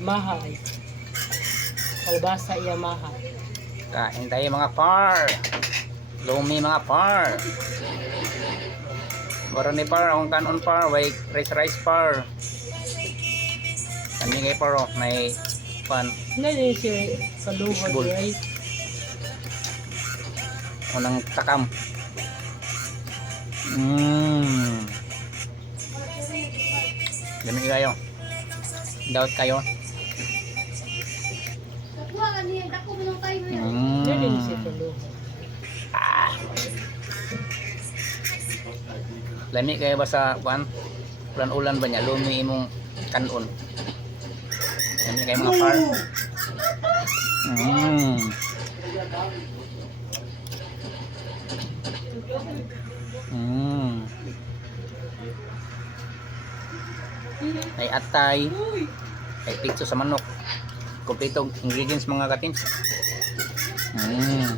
Maha ay. Kalbasa iya maha. Kain tayo mga par. Lumi mga par. Baro ni par akong kanon par, way rice par. Kani kay par oh, may pan Hindi siya kaluhod Fishball. right. unang takam. Mmm. Dami kayo. Daot kayo. Hindi siya kaluhod. Lami kayo ba sa kuan? Ulan-ulan ba niya? Lumi imong kanon. Lami kayo mga par. Mmm. Mmm. Ay atay. Ay pizza sa manok. Kompleto ingredients mga katins. Mmm.